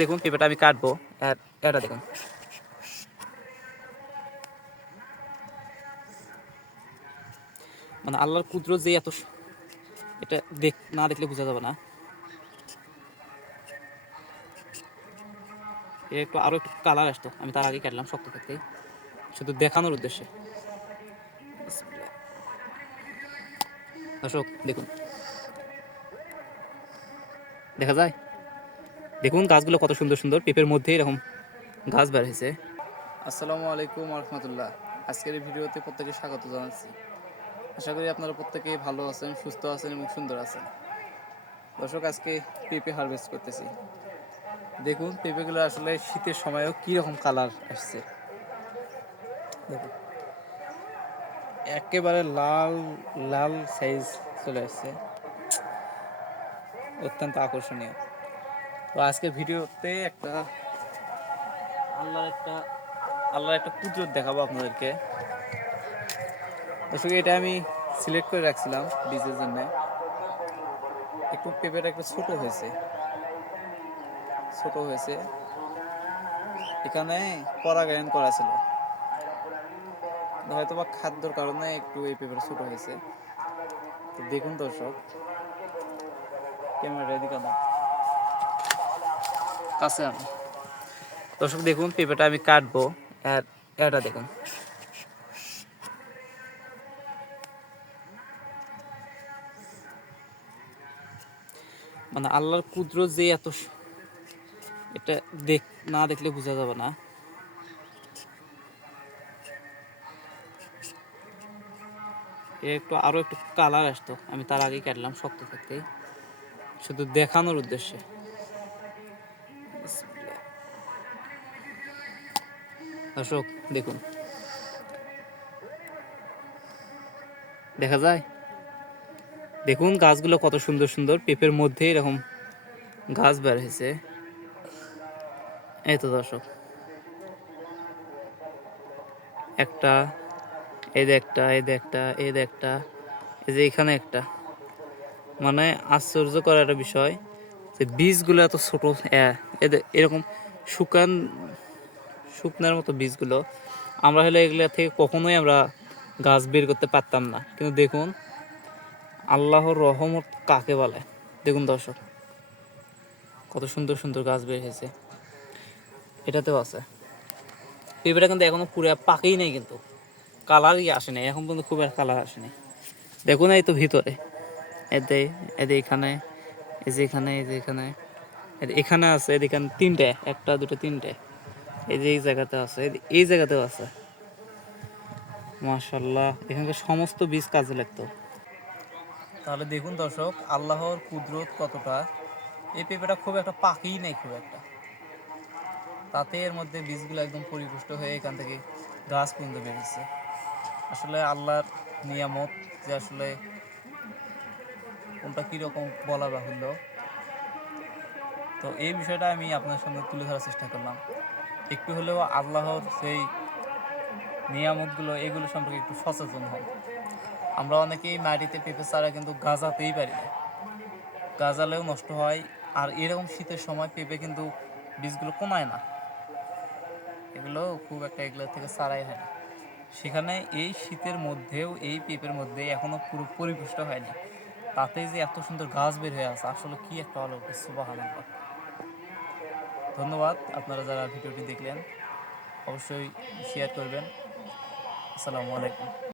দেখুন পেঁপেটা আমি কাটবো। এটা দেখুন। মানে আল্লাহর কুদরত যে এত এটা দেখ না দেখলে বোঝা যাবে না। একটু আরও একটু কালার আসতো। আমি তার আগে কাটলাম শক্ত থাকতে শুধু দেখানোর উদ্দেশ্যে। দর্শক, দেখুন। দেখা যায়? দেখুন গাছগুলো কত সুন্দর সুন্দর, পেঁপের মধ্যে এরকম গাছ বের হয়েছে। আসসালামু আলাইকুম রহমতুল্লাহ। আজকের এই ভিডিওতে প্রত্যেকে স্বাগত জানাচ্ছি। আশা করি আপনারা প্রত্যেকে ভালো আছেন, সুস্থ আছেন এবং সুন্দর আছেন। দর্শক, আজকে পেঁপে হারভেস্ট করতেছি। দেখুন, পেঁপেগুলো আসলে শীতের সময়ও কীরকম কালার আসছে। দেখুন, একেবারে লাল লাল সাইজ চলে আসছে। অত্যন্ত আকর্ষণীয়। তো আজকে ভিডিওতে একটা আল্লাহর একটা আল্লাহর একটা কুদরত দেখাবো আপনাদেরকে। এটা আমি সিলেক্ট করে রাখছিলাম বীজের জন্য। একটু পেঁপেটা একটু ছোট হয়েছে। ছোট হয়েছে। এখানে পরাগায়ন করা ছিল। হয়তো বা খাদ্যর কারণে একটু এই পেপার ছোট হয়েছে। তো দেখুন দর্শক ক্যামেরা এদিকে। কাছে আনো দর্শক, দেখুন পেঁপেটা আমি কাটবো। এটা দেখুন। মানে আল্লাহর কুদরত যে এত এটা দেখ না দেখলে বোঝা যাবে না। একটু আরও একটু কালার আসতো। আমি তার আগে কাটলাম শক্ত থাকতে শুধু দেখানোর উদ্দেশ্যে। দর্শক দেখুন। দেখা যায়? দেখুন গাছগুলো কত সুন্দর সুন্দর। পেঁপের মধ্যে এরকম গাছ বের হয়েছে। এই তো দর্শক। একটা, এই একটা এই একটা এই একটা, এই যে এখানে একটা। মানে আশ্চর্য করার একটা বিষয় যে বীজগুলো এত ছোট এদের এরকম শুকান, শুকনার মতো বীজগুলো, আমরা হলে এগুলো থেকে কখনোই আমরা গাছ বের করতে পারতাম না। কিন্তু দেখুন, আল্লাহর রহমত কাকে বলে? দেখুন দর্শক, কত সুন্দর সুন্দর গাছ বের হয়েছে। এটাতেও আছে। পেঁপেটা কিন্তু এখনও পুরো পাকেই নেই কিন্তু। কালারই আসেনি এখন পর্যন্ত খুব একটা কালার আসেনি দেখুন এই তো ভিতরে। এতে এতে এখানে, এই যে এখানে, এই যে এখানে। এখানে আছে এখানে তিনটে, একটা, দুটো, তিনটে। এই যে এই জায়গাতে আছে এই জায়গাতেও আছে। মাশাল্লাহ এখানকার সমস্ত বীজ কাজে লাগতো। তাহলে দেখুন দর্শক, আল্লাহর কুদরত কতটা। এই পেঁপেটা খুব একটা পাকেই নেই, খুব একটা। তাতে এর মধ্যে বীজগুলো একদম পরিপুষ্ট হয়ে এখান থেকে গাছ পর্যন্ত বেরিয়েছে। আসলে আল্লাহর নিয়ামত যে আসলে কোনটা কীরকম বলা বাহুল্য তো এই বিষয়টা আমি আপনার সামনে তুলে ধরার চেষ্টা করলাম। একটু হলেও আল্লাহর সেই নিয়ামতগুলো, এগুলো সম্পর্কে একটু সচেতন হন। আমরা অনেকেই মাটিতে পেঁপে চারা কিন্তু গাজাতেই পারি গাজালেও নষ্ট হয় আর এরকম শীতের সময় পেঁপে কিন্তু বীজগুলো কমায় না। এগুলো খুব একটা এগুলো থেকে চারাই হয় না। সেখানে এই শীতের মধ্যেও, এই পেঁপের মধ্যে এখনও পুরো পরিপুষ্ট হয়নি। তাতে যে এত সুন্দর গাছ বের হয়ে আছে, আসলে কি একটা অলৌকিক সুবাহ ধন্যবাদ। আপনারা যারা ভিডিওটি দেখলেন অবশ্যই শেয়ার করবেন। আসসালামু আলাইকুম।